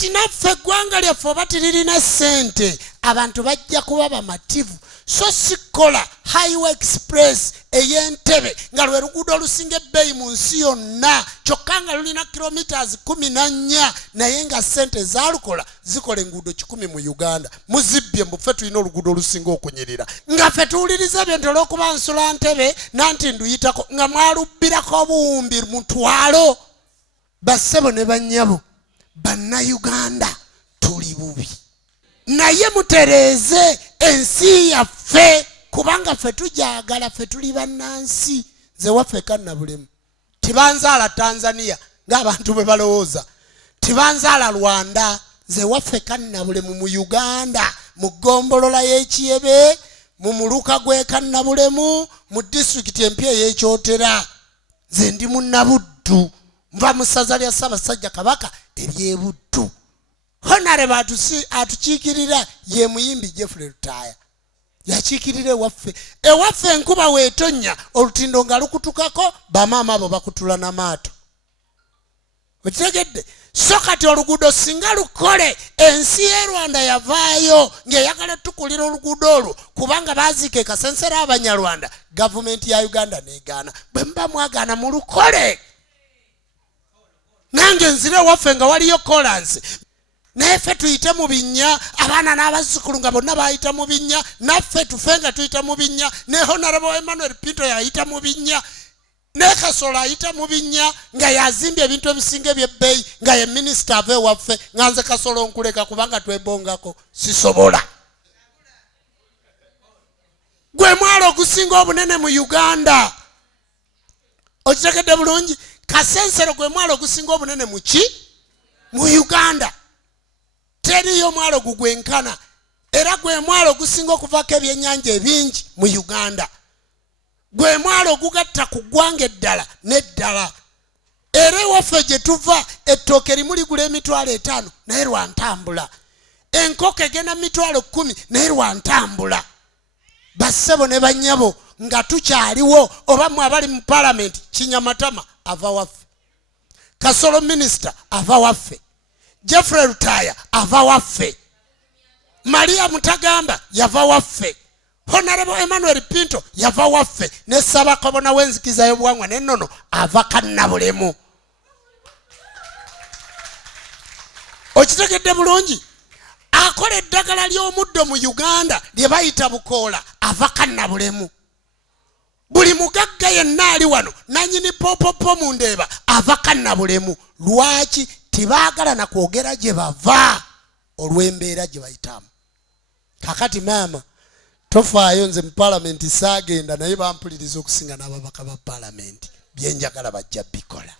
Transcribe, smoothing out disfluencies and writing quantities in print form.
kakati naffe eggwanga lyaffe oba tiririna ssente abantu bajja kuba bamativu. So sikola highway express ey'Entebbe nga lwe luguudo olusinga ebbeeyi mu nsi yonna kyokka nga lulina kilometers 14 naye nga ssente zalukola zikola enguudo 100 mu Uganda. Muzibbye mbuffe tulina oluguudo olusinga okunyirira nga ffe tuwuliriza ebyo nti olw'okuba nsula Ntebbe nanti nduyitako nga mwalubbirako obuwumbi mutwalo. Bassebo ne bannyabo Bannayuganda tuli bubi naye mutereeze ensi yaffe kubanga ffe tujagala, ffe tuli bannansi. Nze waffe kannabulemu tibanzaala Tanzania ng'abantu bwe balowooza, tibanzaala Rwanda. Nze waffe kannabulemu mu Uganda, mu ggombolola y'Ekiyebe, mu muluka gwe kannabulemu, mu disitulikiti empya ey'Ekyotera. Nze ndi Munnabuddu, nva mu ssaza lya Ssaabasajja Kabaka ery'e Buddu. Honorable atukiikirira ye muyimbi Jeffrey Lutaaya. Yakiikirira ewaffe enkuba weetonnya olutindo nga lukutukako bamaama abo bakutula n'amaato. Okitegedde? So kati oluguudo singa lukole ensi y'e Rwanda yavaayo ng'eyagala tukulira oluguudo olwo kubanga baziika ekasensera Abanyarwanda. Gavumenti ya Uganda n'egaana. Bwe muba mwagaana mulukole. Nange nzire waffe nga waliyo kolansi. Naye ffe tuyite mu binnya, abaana n'abazzukulu nga bonna bayita mu binnya, naffe tufe nga tuyita mu binnya, ne Honorable Emmanuel Pinto yayita mu binnya, ne Kasolo ayita mu binnya nga yazimbye ebintu ebisinga eby'ebbeeyi nga ye minisita ave waffe nga nze Kasolo nkuleka kubanga twebongako sisobola. Gwe mwalo ogusinga obunene mu Uganda. Okitegedde bulungi? Kasensero gwe mwalo ogusinga obunene mu ki? Mu Uganda. Teriyo mwalo gugwenkana. Era gwe mwalo gusinga okuvaako ebyennyanja ebingi mu Uganda. Gwe mwalo gugatta ku ggwanga eddala n'eddala. Era ewaffe gye tuva ettooke limu ligula $5,000 naye lwa ntambula. Enkoko egenda $10,000 naye lwa ntambula. Bassebo ne bannyabo nga tukyaliwo oba mmwe abali mu Parliament, Kinyamatama ava waffe, Kasolo Minister ava waffe, Jeffrey Lutaaya ava waffe, Maria Mutagamba yava waffe, Honorable Emmanuel Pinto yava waffe, ne Ssaabakabona w'enzikiza y'obuwangwa n'ennono ava kannabulemu. Okitegedde bulungi? Akola eddagala ly'omuddo mu Uganda lye bayita Bukoola ava kannabulemu. Buli mugagga yenna ali wano nanyini popopo mu Ndeeba ava kannabulemu. Lwaki? Tibaagala na kwogera gye bava olw'embeera gye bayitamu. Kakati maama tofaayo, nze mu Parliament saagenda naye bampuliriza okusinga n'ababaka ba Parliament. Bye njagala bajja bikola.